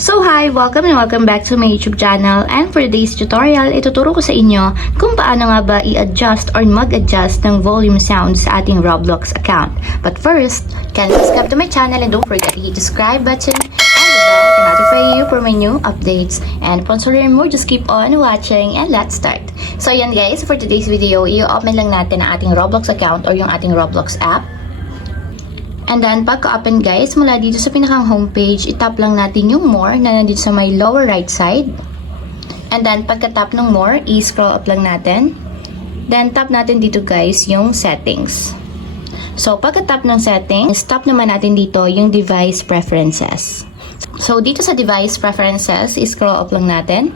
So hi! Welcome and welcome back to my YouTube channel, and for today's tutorial, ituturo ko sa inyo kung paano nga ba i-adjust or mag-adjust ng volume sound sa ating Roblox account. But first, kindly subscribe to my channel and don't forget to hit the subscribe button and the bell to notify you for my new updates. And once you learn more, just keep on watching and let's start. So yan guys, for today's video, i-open lang natin ang ating Roblox account or yung ating Roblox app. And then, pagka-open guys, mula dito sa pinakang homepage, itap lang natin yung more na nandito sa may lower right side. And then, pagka-tap ng more, i-scroll up lang natin. Then, tap natin dito guys yung settings. So, pagka-tap ng settings, tap naman natin dito yung device preferences. So, dito sa device preferences, i-scroll up lang natin.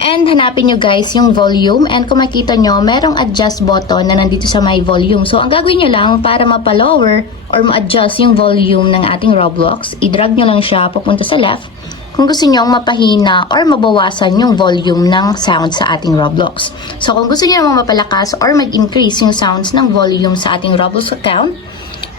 And hanapin nyo guys yung volume, and kung makita nyo, merong adjust button na nandito sa my volume. So, ang gagawin nyo lang para mapa-lower or ma-adjust yung volume ng ating Roblox, i-drag nyo lang siya papunta sa left kung gusto nyo mapahina or mabawasan yung volume ng sound sa ating Roblox. So, kung gusto nyo namang mapalakas or mag-increase yung sounds ng volume sa ating Roblox account,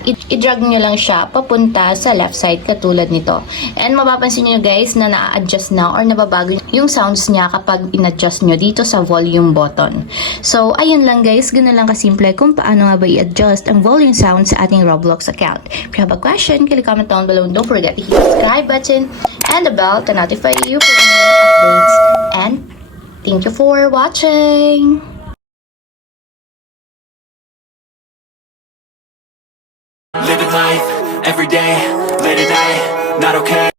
i-drag nyo lang siya papunta sa left side katulad nito. And mapapansin nyo guys na na-adjust na or nababago yung sounds niya kapag in-adjust nyo dito sa volume button. So, ayun lang guys, ganun lang kasimple kung paano nga ba i-adjust ang volume sound sa ating Roblox account. If you have a question, kindly comment down below and don't forget to hit the subscribe button and the bell to notify you for new updates. And thank you for watching! Living life, every day, late at night, not okay.